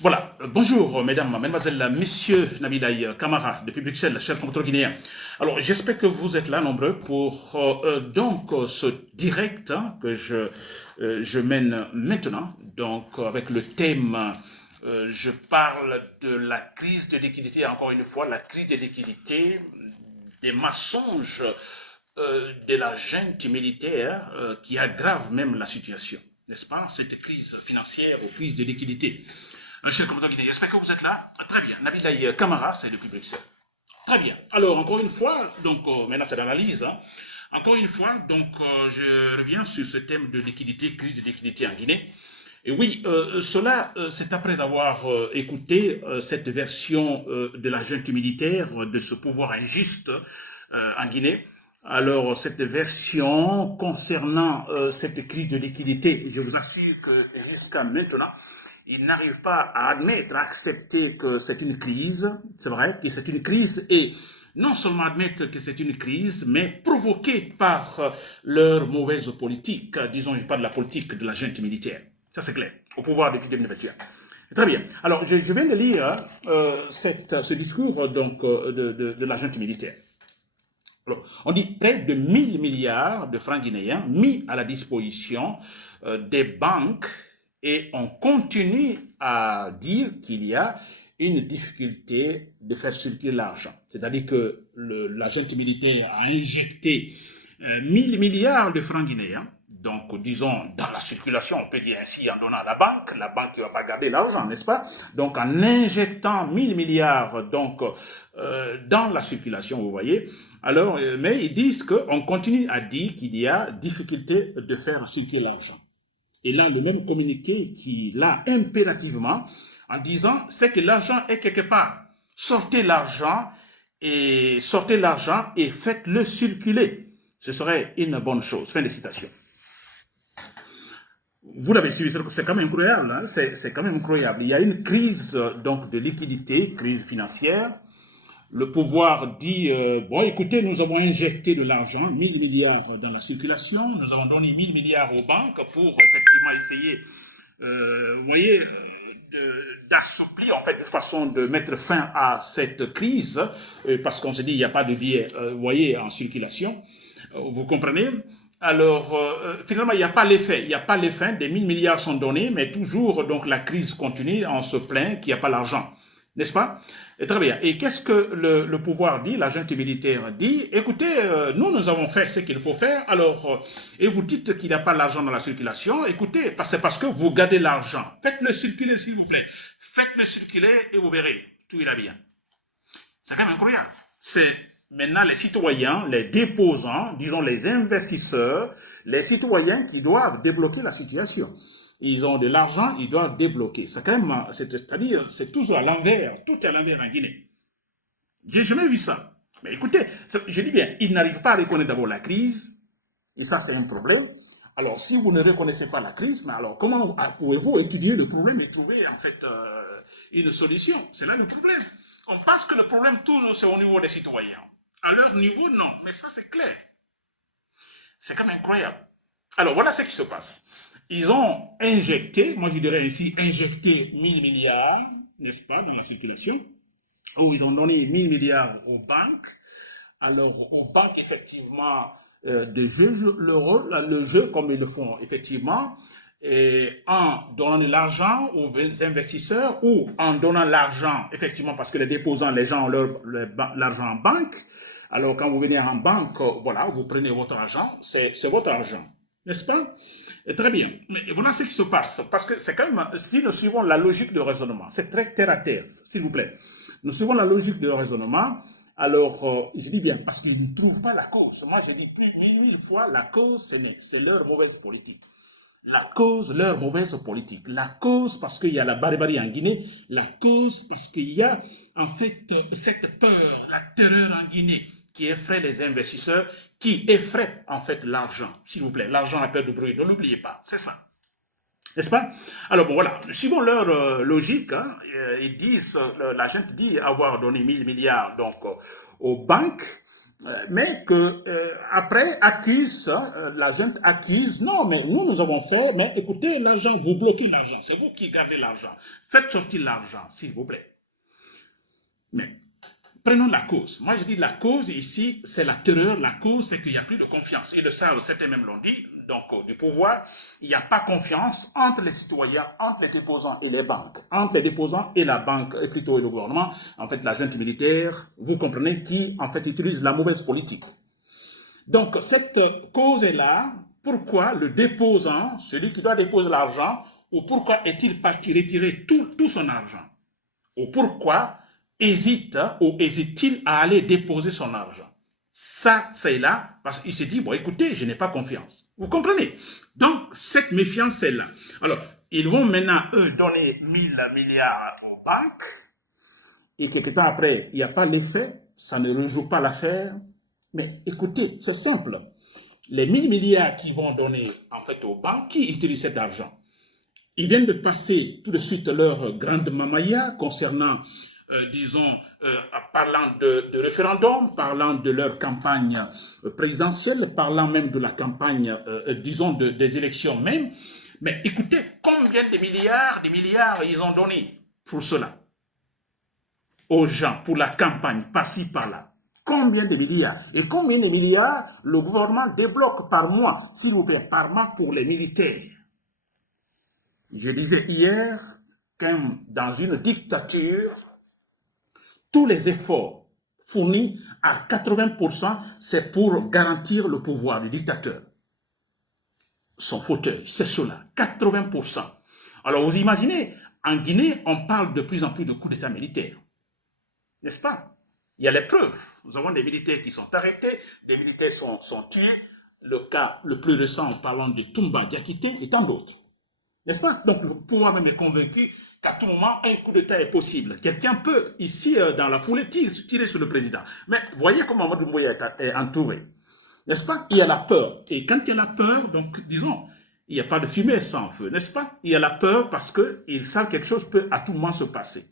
Voilà, bonjour mesdames, mesdemoiselles, messieurs, Nabilaï Kamara depuis Bruxelles, cher compatriote guinéen. Alors j'espère que vous êtes là nombreux pour ce direct je mène maintenant, donc avec le thème, je parle de la crise de liquidité, encore une fois, la crise de liquidité, des mensonges de la junte militaire qui aggrave même la situation, n'est-ce pas, cette crise financière ou crise de liquidité. Un cher commandant guinéen, j'espère que vous êtes là. Très bien. Nabilaï Kamara, c'est depuis Bruxelles. Très bien. Alors, encore une fois, maintenant c'est l'analyse. Hein. Encore une fois, je reviens sur ce thème de liquidité, crise de liquidité en Guinée. Et oui, cela, c'est après avoir écouté cette version de la junte militaire, de ce pouvoir injuste en Guinée. Alors, cette version concernant cette crise de liquidité, je vous assure que jusqu'à maintenant, ils n'arrivent pas à admettre, à accepter que c'est une crise, c'est vrai que c'est une crise, et non seulement admettre que c'est une crise, mais provoquée par leur mauvaise politique, disons, je parle de la politique de la junte militaire. Ça, c'est clair, au pouvoir depuis 2021. Très bien. Alors, je viens de lire ce discours de la junte militaire. Alors, on dit près de 1000 milliards de francs guinéens mis à la disposition des banques et on continue à dire qu'il y a une difficulté de faire circuler l'argent. C'est-à-dire que l'agent militaire a injecté 1000 milliards de francs guinéens, donc disons dans la circulation, on peut dire ainsi, en donnant à la banque ne va pas garder l'argent, n'est-ce pas? Donc en injectant 1000 milliards dans la circulation, vous voyez. Alors, mais ils disent qu'on continue à dire qu'il y a difficulté de faire circuler l'argent. Et là, le même communiqué qui, là, impérativement, en disant, c'est que l'argent est quelque part. Sortez l'argent et faites-le circuler. Ce serait une bonne chose. Fin de citation. Vous l'avez suivi, c'est quand même incroyable. Hein? C'est quand même incroyable. Il y a une crise donc de liquidité, crise financière. Le pouvoir dit, bon écoutez, nous avons injecté de l'argent, 1000 milliards dans la circulation, nous avons donné 1000 milliards aux banques pour effectivement essayer, vous voyez, d'assouplir, en fait, de façon de mettre fin à cette crise, parce qu'on se dit, il n'y a pas de billets, vous voyez, en circulation, vous comprenez? Alors, finalement, il n'y a pas l'effet. Il n'y a pas l'effet. Des 1000 milliards sont donnés, mais toujours, donc, la crise continue. On se plaint qu'il n'y a pas l'argent. N'est-ce pas? Et très bien. Et qu'est-ce que le pouvoir dit, la junte militaire dit? Écoutez, nous avons fait ce qu'il faut faire. Alors, et vous dites qu'il n'y a pas l'argent dans la circulation. Écoutez, c'est parce que vous gardez l'argent. Faites-le circuler, s'il vous plaît. Faites-le circuler et vous verrez. Tout ira bien. C'est quand même incroyable. C'est maintenant les citoyens, les déposants, disons les investisseurs, les citoyens qui doivent débloquer la situation. Ils ont de l'argent, ils doivent débloquer. C'est quand même, c'est-à-dire, c'est toujours à l'envers, tout est à l'envers en Guinée. J'ai jamais vu ça. Mais écoutez, je dis bien, ils n'arrivent pas à reconnaître d'abord la crise, et ça c'est un problème. Alors, si vous ne reconnaissez pas la crise, mais alors comment pouvez-vous étudier le problème et trouver en fait une solution? C'est là le problème. On pense que le problème toujours c'est au niveau des citoyens. À leur niveau, non. Mais ça c'est clair. C'est quand même incroyable. Alors voilà ce qui se passe. Ils ont injecté, moi je dirais ainsi, injecté 1000 milliards, n'est-ce pas, dans la circulation, où ils ont donné 1000 milliards aux banques. Alors, aux banques, effectivement, de jouer le jeu comme ils le font, effectivement, et en donnant de l'argent aux investisseurs ou en donnant l'argent, effectivement, parce que les déposants, les gens ont l'argent en banque. Alors, quand vous venez en banque, voilà, vous prenez votre argent, c'est votre argent, n'est-ce pas? Et très bien. Mais voilà ce qui se passe. Parce que c'est quand même, si nous suivons la logique de raisonnement, c'est très terre à terre, s'il vous plaît. Nous suivons la logique de raisonnement. Alors, je dis bien, parce qu'ils ne trouvent pas la cause. Moi, je dis plus mille fois, la cause, c'est leur mauvaise politique. La cause, leur mauvaise politique. La cause, parce qu'il y a la barbarie en Guinée. La cause, parce qu'il y a, en fait, cette peur, la terreur en Guinée qui effraie les investisseurs, qui effraie, en fait, l'argent. S'il vous plaît, l'argent a peur de bruit. Ne l'oubliez pas. C'est ça. N'est-ce pas? Alors bon voilà, suivant leur logique, hein, ils disent, la gente dit avoir donné 1000 milliards donc aux banques, Mais que après, acquise, la gente acquise, non, mais nous avons fait, mais écoutez, l'argent, vous bloquez l'argent, c'est vous qui gardez l'argent. Faites sortir l'argent, s'il vous plaît. Mais prenons la cause. Moi, je dis la cause ici, c'est la terreur. La cause, c'est qu'il n'y a plus de confiance. Et le ça, certains même l'ont dit. Donc, du pouvoir, il n'y a pas confiance entre les citoyens, entre les déposants et les banques, entre les déposants et la banque, et plutôt le gouvernement. En fait, la junte militaire, vous comprenez, qui, en fait, utilise la mauvaise politique. Donc, cette cause est là. Pourquoi le déposant, celui qui doit déposer l'argent, ou pourquoi est-il parti retirer tout son argent? Ou pourquoi hésite ou hésite-t-il à aller déposer son argent? Ça, c'est là, parce qu'il s'est dit, bon, écoutez, je n'ai pas confiance. Vous comprenez? Donc, cette méfiance est là. Alors, ils vont maintenant, eux, donner 1000 milliards aux banques, et quelque temps après, il n'y a pas l'effet, ça ne résout pas l'affaire. Mais écoutez, c'est simple. Les 1000 milliards qu'ils vont donner, en fait, aux banques, qui utilisent cet argent? Ils viennent de passer tout de suite leur grande mamaya concernant, disons, parlant de référendum, parlant de leur campagne présidentielle, parlant même de la campagne, disons, des élections même. Mais écoutez, combien de milliards ils ont donné pour cela aux gens, pour la campagne, par-ci, par-là. Combien de milliards? Et combien de milliards le gouvernement débloque par mois, s'il vous plaît, par mois pour les militaires? Je disais hier que dans une dictature, tous les efforts fournis à 80%, c'est pour garantir le pouvoir du dictateur. Son fauteuil, c'est cela, 80%. Alors vous imaginez, en Guinée, on parle de plus en plus de coups d'État militaires. N'est-ce pas? Il y a les preuves. Nous avons des militaires qui sont arrêtés, des militaires sont tués. Le cas le plus récent, en parlant de Toumba Diakité et tant d'autres. N'est-ce pas? Donc le pouvoir même est convaincu qu'à tout moment, un coup d'État est possible. Quelqu'un peut, ici, dans la foulée, tirer sur le président. Mais voyez comment Mamadou Mouya est entouré. N'est-ce pas? Il y a la peur. Et quand il y a la peur, donc, disons, il n'y a pas de fumée sans feu, n'est-ce pas? Il y a la peur parce qu'ils savent que quelque chose peut à tout moment se passer.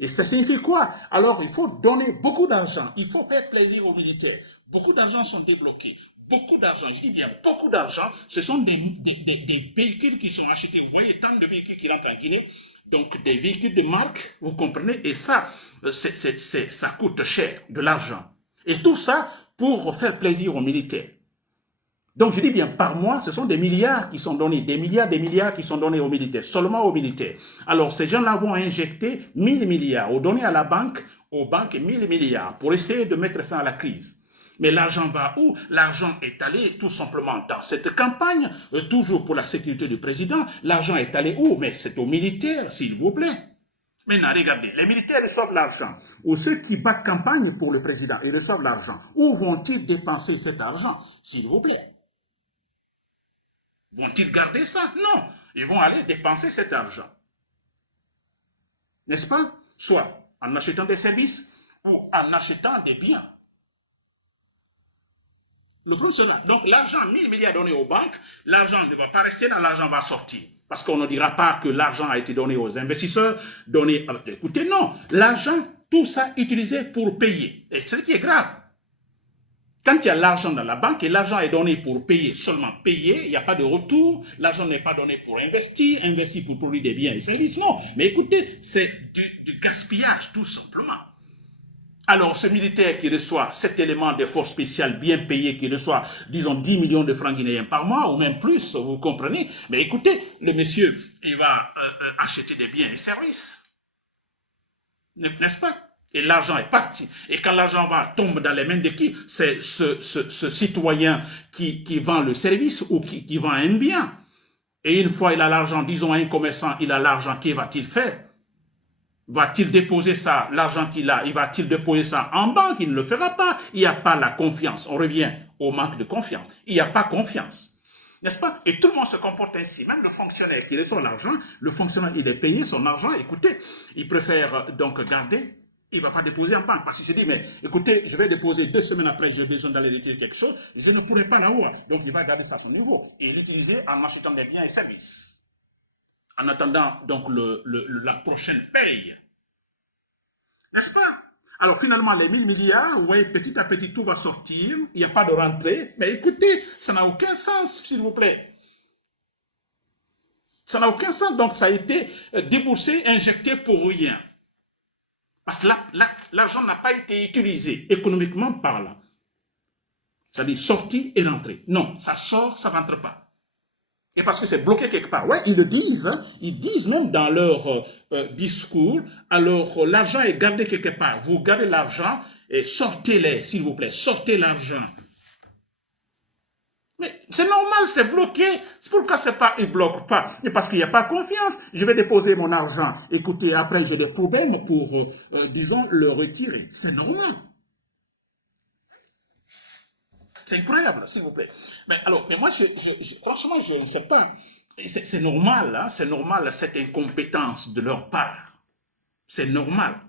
Et ça signifie quoi? Alors, il faut donner beaucoup d'argent. Il faut faire plaisir aux militaires. Beaucoup d'argent sont débloqués. Beaucoup d'argent, je dis bien beaucoup d'argent. Ce sont des véhicules qui sont achetés. Vous voyez tant de véhicules qui rentrent en Guinée. Donc, des véhicules de marque, vous comprenez? Et ça, ça coûte cher, de l'argent. Et tout ça pour faire plaisir aux militaires. Donc, je dis bien, par mois, ce sont des milliards qui sont donnés, des milliards qui sont donnés aux militaires, seulement aux militaires. Alors, ces gens-là vont injecter 1000 milliards, ou donner à la banque, aux banques 1000 milliards, pour essayer de mettre fin à la crise. Mais l'argent va où? L'argent est allé tout simplement dans cette campagne, toujours pour la sécurité du président. L'argent est allé où? Mais c'est aux militaires, s'il vous plaît. Maintenant, regardez, les militaires reçoivent l'argent. Ou ceux qui battent campagne pour le président, ils reçoivent l'argent. Où vont-ils dépenser cet argent, s'il vous plaît? Vont-ils garder ça? Non, ils vont aller dépenser cet argent. N'est-ce pas? Soit en achetant des services ou en achetant des biens. Le problème c'est là. Donc l'argent, 1000 milliards donnés aux banques, l'argent ne va pas rester là, l'argent va sortir. Parce qu'on ne dira pas que l'argent a été donné aux investisseurs, donné... Écoutez, non, l'argent, tout ça utilisé pour payer. Et c'est ce qui est grave. Quand il y a l'argent dans la banque et l'argent est donné pour payer, seulement payer, il n'y a pas de retour, l'argent n'est pas donné pour investir pour produire des biens et services, non. Mais écoutez, c'est du gaspillage, tout simplement. Alors, ce militaire qui reçoit cet élément des forces spéciales bien payé, qui reçoit, disons, 10 millions de francs guinéens par mois, ou même plus, vous comprenez. Mais écoutez, le monsieur, il va acheter des biens et services. N'est-ce pas? Et l'argent est parti. Et quand l'argent tombe dans les mains de qui? C'est ce citoyen qui vend le service ou qui vend un bien. Et une fois il a l'argent, disons un commerçant, il a l'argent, qu'est-il va-t-il faire? Va-t-il déposer ça, l'argent qu'il a, il va-t-il déposer ça en banque? Il ne le fera pas. Il n'y a pas la confiance. On revient au manque de confiance. Il n'y a pas confiance. N'est-ce pas? Et tout le monde se comporte ainsi. Même le fonctionnaire qui reçoit l'argent, le fonctionnaire, il est payé son argent. Écoutez, il préfère donc garder. Il ne va pas déposer en banque parce qu'il se dit, mais écoutez, je vais déposer 2 semaines après, j'ai besoin d'aller retirer quelque chose, je ne pourrai pas là-haut. Donc il va garder ça à son niveau et l'utiliser en achetant des biens et services. En attendant donc la prochaine paye. N'est-ce pas? Alors finalement, les 1000 milliards, ouais, petit à petit, tout va sortir. Il n'y a pas de rentrée. Mais écoutez, ça n'a aucun sens, s'il vous plaît. Ça n'a aucun sens. Donc ça a été déboursé, injecté pour rien. Parce que l'argent n'a pas été utilisé économiquement parlant. C'est-à-dire sortie et rentrée. Non, ça sort, ça ne rentre pas. Et parce que c'est bloqué quelque part. Ouais, ils le disent. Hein. Ils disent même dans leur discours, alors l'argent est gardé quelque part. Vous gardez l'argent et sortez-les, s'il vous plaît. Sortez l'argent. Mais c'est normal, c'est bloqué. C'est pourquoi ils ne bloquent pas. Et parce qu'il n'y a pas confiance. Je vais déposer mon argent. Écoutez, après j'ai des problèmes pour, disons, le retirer. C'est normal. C'est incroyable, s'il vous plaît. Mais moi, franchement, je ne sais pas. C'est normal, hein, c'est normal, cette incompétence de leur part. C'est normal.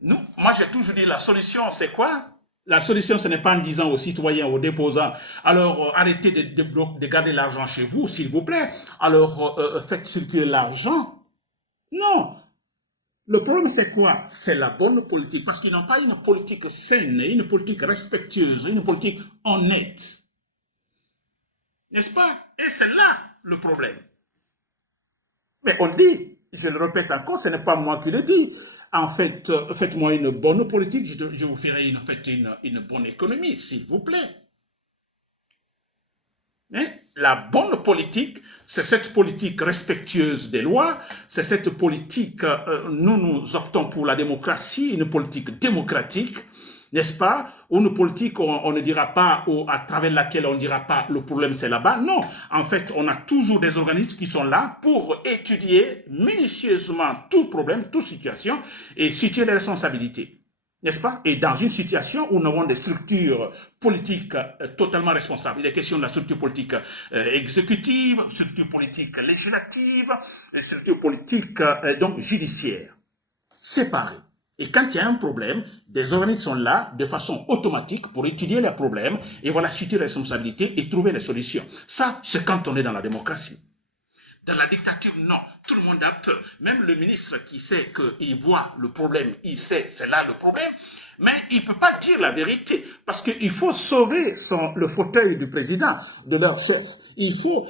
Nous, moi, j'ai toujours dit, la solution, c'est quoi? La solution, ce n'est pas en disant aux citoyens, aux déposants, alors arrêtez de garder l'argent chez vous, s'il vous plaît. Alors faites circuler l'argent. Non. Le problème, c'est quoi? C'est la bonne politique. Parce qu'ils n'ont pas une politique saine, une politique respectueuse, une politique honnête. N'est-ce pas? Et c'est là le problème. Mais on dit, je le répète encore, ce n'est pas moi qui le dis. En fait, faites-moi une bonne politique, je vous ferai une bonne économie, s'il vous plaît. Mais la bonne politique, c'est cette politique respectueuse des lois, c'est cette politique, nous optons pour la démocratie, une politique démocratique, n'est-ce pas? Une politique, on ne dira pas, à travers laquelle on ne dira pas le problème c'est là-bas. Non, en fait, on a toujours des organismes qui sont là pour étudier minutieusement tout problème, toute situation et situer les responsabilités. N'est-ce pas? Et dans une situation où nous avons des structures politiques totalement responsables, il est question de la structure politique exécutive, structure politique législative, structure politique donc judiciaire, séparées. Et quand il y a un problème, des organismes sont là de façon automatique pour étudier les problèmes et voilà, situer les responsabilités et trouver les solutions. Ça, c'est quand on est dans la démocratie. Dans la dictature, non. Tout le monde a peur. Même le ministre qui sait qu'il voit le problème, il sait c'est là le problème, mais il ne peut pas dire la vérité parce qu'il faut sauver le fauteuil du président, de leur chef. Il faut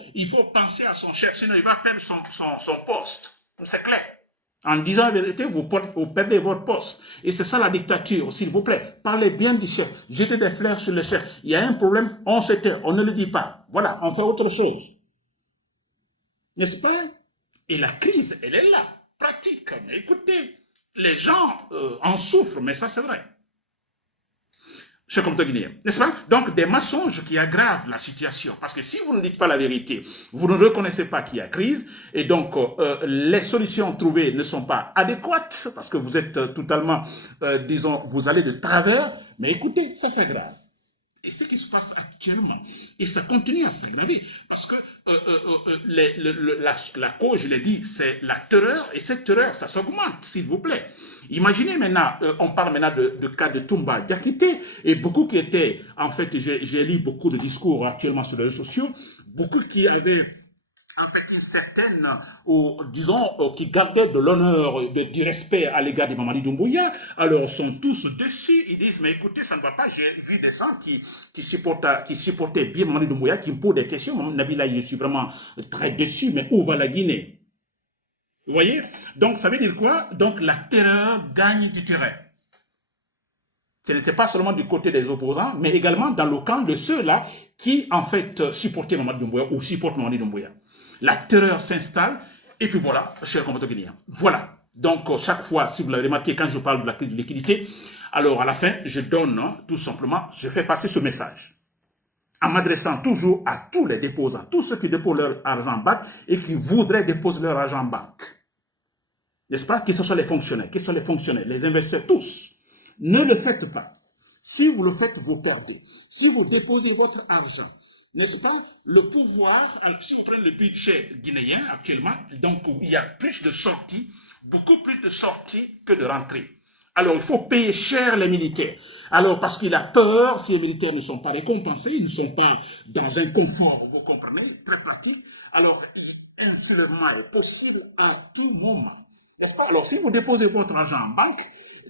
penser à son chef, sinon il va perdre son poste. C'est clair. En disant la vérité, vous perdez votre poste. Et c'est ça la dictature, s'il vous plaît. Parlez bien du chef. Jetez des fleurs sur le chef. Il y a un problème, on se tait, on ne le dit pas. Voilà, on fait autre chose. N'est-ce pas? Et la crise, elle est là, pratique. Mais écoutez, les gens en souffrent, mais ça c'est vrai. C'est comme toi Guinéen, n'est-ce pas? Donc des mensonges qui aggravent la situation. Parce que si vous ne dites pas la vérité, vous ne reconnaissez pas qu'il y a crise, et donc les solutions trouvées ne sont pas adéquates, parce que vous êtes totalement, disons, vous allez de travers, mais écoutez, ça s'aggrave. Et ce qui se passe actuellement, et ça continue à s'aggraver, parce que la cause, je l'ai dit, c'est la terreur, et cette terreur, ça s'augmente, s'il vous plaît. Imaginez maintenant, on parle maintenant de cas de Toumba Diakité, et beaucoup qui étaient, en fait, j'ai lu beaucoup de discours actuellement sur les réseaux sociaux, beaucoup qui avaient en fait une certaine, disons, qui gardaient de l'honneur, du respect à l'égard de Mamadi Doumbouya, alors sont tous dessus, ils disent, mais écoutez, ça ne va pas, j'ai vu des gens qui supportaient bien Mamadi Doumbouya, qui me posent des questions, Nabila, je suis vraiment très déçu, mais où va la Guinée? Vous voyez? Donc, ça veut dire quoi? Donc, la terreur gagne du terrain. Ce n'était pas seulement du côté des opposants, mais également dans le camp de ceux-là qui, en fait, supportaient Mamadi Doumbouya ou supportent Mamadi Doumbouya. La terreur s'installe, et puis voilà, chers compatriotes guinéens. Voilà. Donc, chaque fois, si vous l'avez remarqué, quand je parle de la crise de liquidité, alors à la fin, je donne, tout simplement, je fais passer ce message. En m'adressant toujours à tous les déposants, tous ceux qui déposent leur argent en banque et qui voudraient déposer leur argent en banque. N'est-ce pas? Que ce soit les fonctionnaires, les investisseurs, tous. Ne le faites pas. Si vous le faites, vous perdez. Si vous déposez votre argent, n'est-ce pas? Le pouvoir, si vous prenez le budget guinéen actuellement, donc il y a plus de sorties, beaucoup plus de sorties que de rentrées. Alors il faut payer cher les militaires. Alors parce qu'il a peur, si les militaires ne sont pas récompensés, ils ne sont pas dans un confort, vous comprenez, très pratique, alors un soulèvement est possible à tout moment. N'est-ce pas? Alors, si vous déposez votre argent en banque,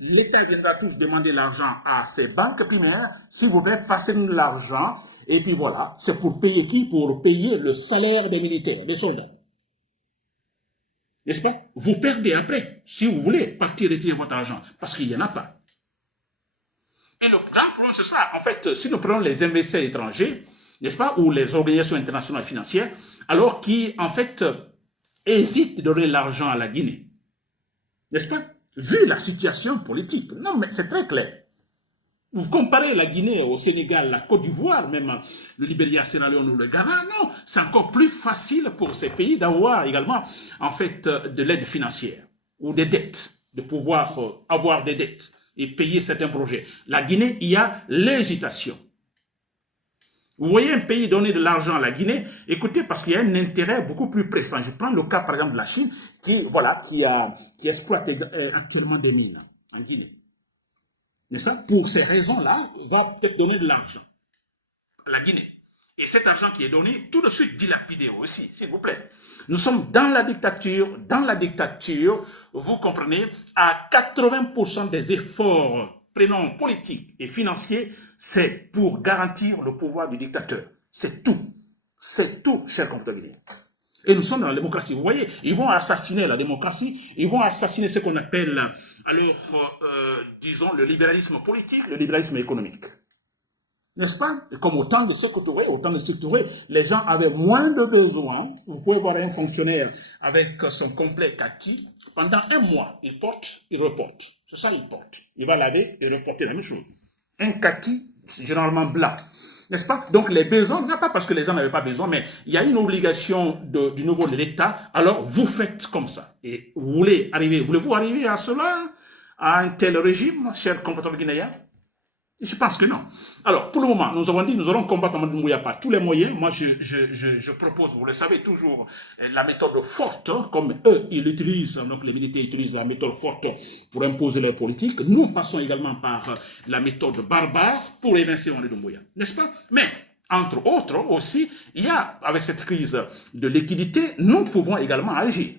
l'État viendra tous demander l'argent à ces banques primaires. S'il vous plaît, passez-nous l'argent. Et puis voilà, c'est pour payer qui? Pour payer le salaire des militaires, des soldats. N'est-ce pas? Vous perdez après, si vous voulez partir retirer votre argent, parce qu'il n'y en a pas. Et le grand problème, c'est ça. En fait, si nous prenons les investisseurs étrangers, n'est-ce pas, ou les organisations internationales financières, alors qui, en fait, hésitent de donner l'argent à la Guinée. N'est-ce pas? Vu la situation politique. Non, mais c'est très clair. Vous comparez la Guinée au Sénégal, la Côte d'Ivoire, même le Libéria, Sierra Leone ou le Ghana, non, c'est encore plus facile pour ces pays d'avoir également, en fait, de l'aide financière ou des dettes, de pouvoir avoir des dettes et payer certains projets. La Guinée, il y a l'hésitation. Vous voyez un pays donner de l'argent à la Guinée, écoutez, parce qu'il y a un intérêt beaucoup plus pressant. Je prends le cas, par exemple, de la Chine, qui exploite actuellement des mines en Guinée. N'est-ce pas? Pour ces raisons-là, va peut-être donner de l'argent à la Guinée. Et cet argent qui est donné, tout de suite dilapidé aussi, s'il vous plaît. Nous sommes dans la dictature, vous comprenez, à 80% des efforts, prenons politiques et financiers, c'est pour garantir le pouvoir du dictateur. C'est tout, chers compatriotes guinéens. Et nous sommes dans la démocratie. Vous voyez, ils vont assassiner la démocratie, ils vont assassiner ce qu'on appelle, alors, disons, le libéralisme politique, le libéralisme économique. N'est-ce pas? Et comme autant de structurés, les gens avaient moins de besoins. Vous pouvez voir un fonctionnaire avec son complet kaki. Pendant un mois, il porte, il reporte. C'est ça, il porte. Il va laver et reporter la même chose. Un kaki, généralement blanc. N'est-ce pas? Donc les besoins, non pas parce que les gens n'avaient pas besoin, mais il y a une obligation du niveau de l'État, alors vous faites comme ça. Et voulez-vous arriver à cela, à un tel régime, chers compatriotes guinéens? Je pense que non. Alors, pour le moment, nous avons dit, nous allons combattre Amadou Mouya par tous les moyens. Moi, je propose, vous le savez, toujours la méthode forte, comme eux, ils l'utilisent, donc les militaires utilisent la méthode forte pour imposer leur politique. Nous passons également par la méthode barbare pour évincer Amadou Mouya, n'est-ce pas? Mais, entre autres aussi, il y a, avec cette crise de liquidité, nous pouvons également agir,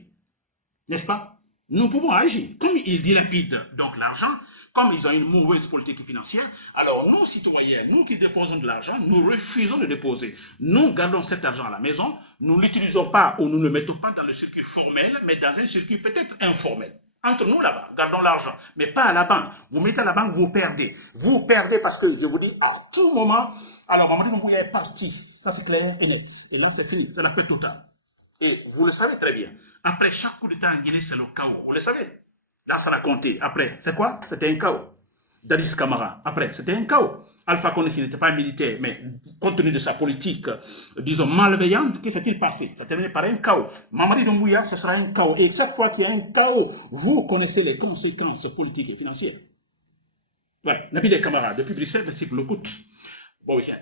n'est-ce pas? Nous pouvons agir. Comme ils dilapident donc l'argent, comme ils ont une mauvaise politique financière, alors nous, citoyens, nous qui déposons de l'argent, nous refusons de déposer. Nous gardons cet argent à la maison, nous ne l'utilisons pas ou nous ne le mettons pas dans le circuit formel, mais dans un circuit peut-être informel. Entre nous là-bas, gardons l'argent, mais pas à la banque. Vous mettez à la banque, vous perdez. Vous perdez parce que je vous dis, à tout moment, alors Mamadou Mouya est parti. Ça c'est clair et net. Et là c'est fini, c'est la paix totale. Et vous le savez très bien. Après chaque coup d'État en Guinée, c'est le chaos. Vous le savez. Là, ça l'a compté. Après, c'est quoi? C'était un chaos. Dadis Camara, après, c'était un chaos. Alpha Condé, qui n'était pas un militaire, mais compte tenu de sa politique, disons, malveillante, que s'est-il passé? Ça terminé par un chaos. Mamadi Doumbouya, ce sera un chaos. Et chaque fois qu'il y a un chaos, vous connaissez les conséquences politiques et financières. Voilà. Nabil Camara, depuis Bruxelles, merci pour le coup. Bon week-end.